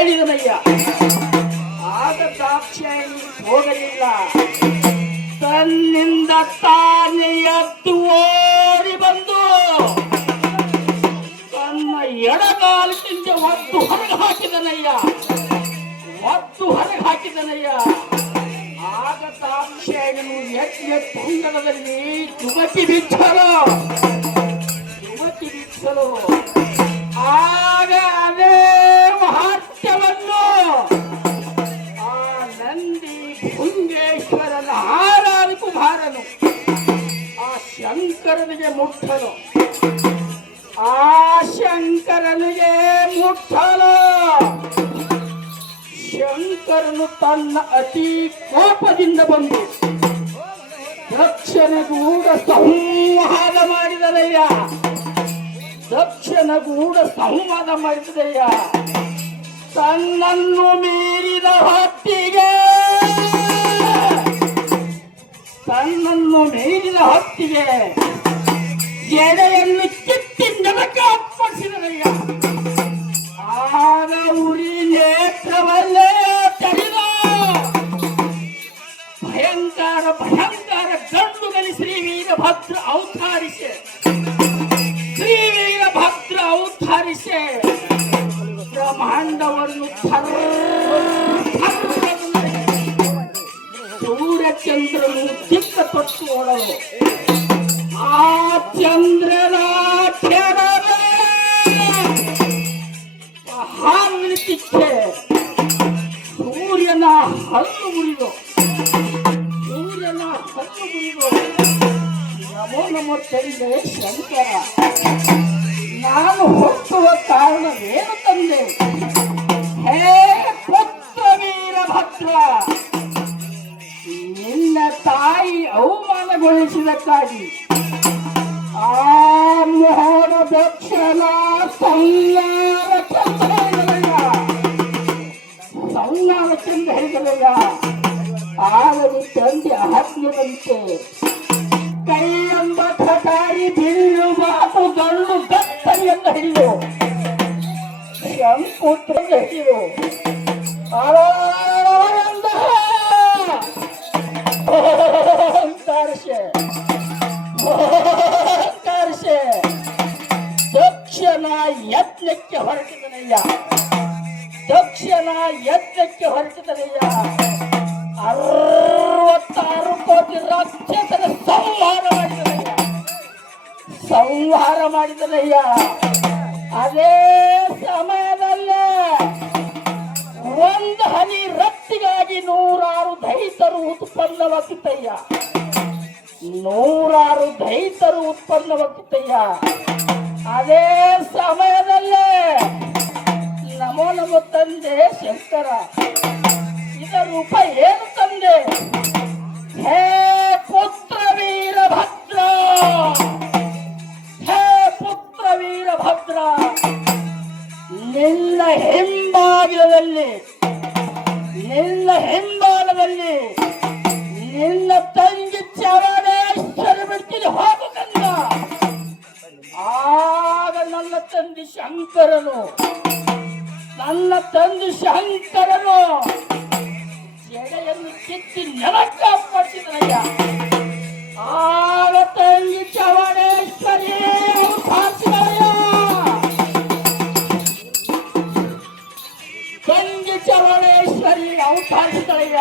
ಹೇಳಿದನಯ್ಯ. ಆಗ ದಾಕ್ಷಾಯಣಿ ಹೋಗಲಿಲ್ಲ. ತನ್ನಿಂದ ತಾನೇ ಎದ್ದು ಓಡಿ ಬಂದು ತನ್ನ ಎಡಗಾಲದಿಂದ ಒತ್ತು ಹೊರಗೆ ಹಾಕಿದನಯ್ಯ. ಆಗ ದಾಕ್ಷಾಯಣನು ಯಜ್ಞ ತುಂಗದಲ್ಲಿ ಯುವತಿ ಬಿಚ್ಚಲು. ಆಗ ಅದೇ ಮಹತ್ಯವನ್ನು ಆ ನಂದಿ ಭುಂಗೇಶ್ವರನ ಹಾರಾದ ಕುಮಾರನು ಆ ಶಂಕರನಿಗೆ ಮುಟ್ಟಲು. ಶಂಕರನು ತನ್ನ ಅತಿ ಕೋಪದಿಂದ ಬಂದು ದಕ್ಷನಗೂಢ ಸಂವಾದ ಮಾಡಿದನಯ್ಯ. ತನ್ನನ್ನು ಮೀರಿದ ಹೊತ್ತಿಗೆ ಎಡೆಯನ್ನು ಕಿತ್ತಿ ನೆಲಕ್ಕೆ ಅಪ್ಪಳಿಸಿದನಯ್ಯ. ಆಗ ಉರಿ ನೇತ್ರವಲ್ಲೇ ತೆರೆದ ಭಯಂಕರ ಗಂಡುಗಲಿ ಶ್ರೀ ವೀರಭದ್ರ ಅವತಾರಿಸೆ ಬ್ರಹ್ಮಾಂಡವನ್ನು ಸೂರ್ಯಚಂದ್ರನು ದಿಕ್ಕ ತೊಟ್ಟು ಓಡಲು. ಆ ಚಂದ್ರನ ಹಾಲಿನಿಕ್ಕೆ ಸೂರ್ಯನ ಹಲ್ಲು ಮುರಿದು ನಮೋ ನಮೋ ತಂದೆ ಶಂಕರ, ನಾನು ಹುಟ್ಟುವ ಕಾರಣವೇನು ತಂದೆ? ಹೇ ಪುತ್ರ ವೀರಭದ್ರ, ನಿನ್ನ ತಾಯಿ ಅವಮಾನಗೊಳಿಸಿದಕ್ಕಾಗಿ ಆ ಮೋಹನ ದಕ್ಷನ ಸಂಹಾರಕ್ಕೆಂದು ಹೇಳಿದನಯ್ಯ. ಆಗಲಿ ತಂದೆ ಆಜ್ಞೆದಂತೆ ಕೈ ಎಂಬ ಕಟಾರಿ ಬಿಲ್ಲು ಮಾತು ಗಂಡು ದತ್ತರಿಯಿಂದ ಹಿಡಿದು ಶಂಕುತ್ರಿಂದ ಹಿಡಿದು ದಕ್ಷನ ಯಜ್ಞಕ್ಕೆ ಹೊರಟಿದನಯ್ಯ. 66 ಕೋಟಿ ರಾಕ್ಷಸರ ಸಂಹಾರ ಮಾಡಿದನಯ್ಯ. ಅದೇ ಸಮಯದಲ್ಲೇ ಒಂದು ಹನಿ ರಕ್ತಿಗಾಗಿ 100 ದೈತರು ಉತ್ಪನ್ನವಾಗುತ್ತಯ್ಯ. ಅದೇ ಸಮಯದಲ್ಲೇ ನಮೋ ನಮೋ ತಂದೆ ಶಂಕರ, ಇದರ ರೂಪ ಏನು ತಂದೆ? ಹೇ ಪುತ್ರ ವೀರಭದ್ರ, ನಿನ್ನ ಹಿಂಬಾಲದಲ್ಲಿ ನಿನ್ನ ತಂಗಿ ಚವನೇಶ್ವರಿ ಬಿಡ್ತೀನಿ ಹೋಗುತ್ತಂದ. ಆಗ ನನ್ನ ತಂದೆ ಶಂಕರನು ಎಡೆಯನ್ನು ಕಿತ್ತಿ ನೆಲಕ್ಕೆ ಅಪ್ಪಳಿಸಿದನಯ್ಯ. ಆಗ ತಂಗಿ ಚವನೇಶ್ವರಿ ಅವತಾರಿಸಿದಳಯ್ಯ.